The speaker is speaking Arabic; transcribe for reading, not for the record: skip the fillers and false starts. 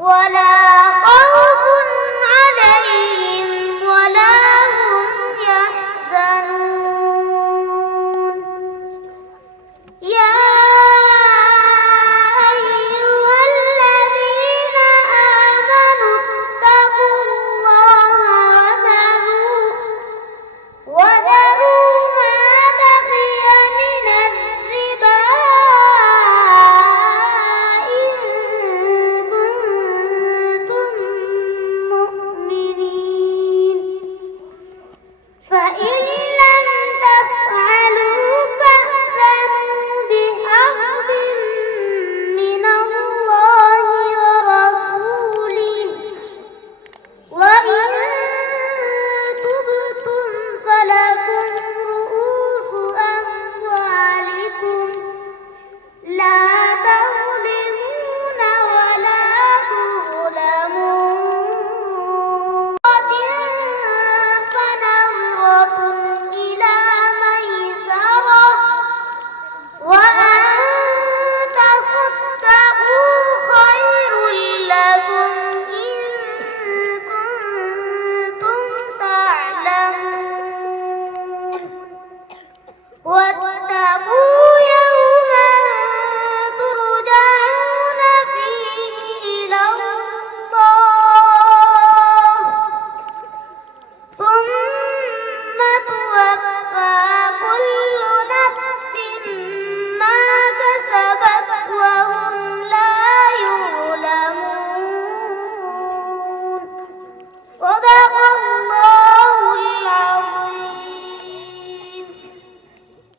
ولا خوف عليهم ولا هم يحزنون يا أيها الذين آمنوا اتقوا الله وذروا ما بقي من الربا إن كنتم مؤمنين فإن لم تفعلوا فأذنوا بحرب من الله ورسوله وإن تبتم فلكم رؤوس أموالكم لا تظلمون ولا تظلمون فنظرة إلى ميسرة وأن تصدقوا خير لكم إن كنتم تعلمون واتقوا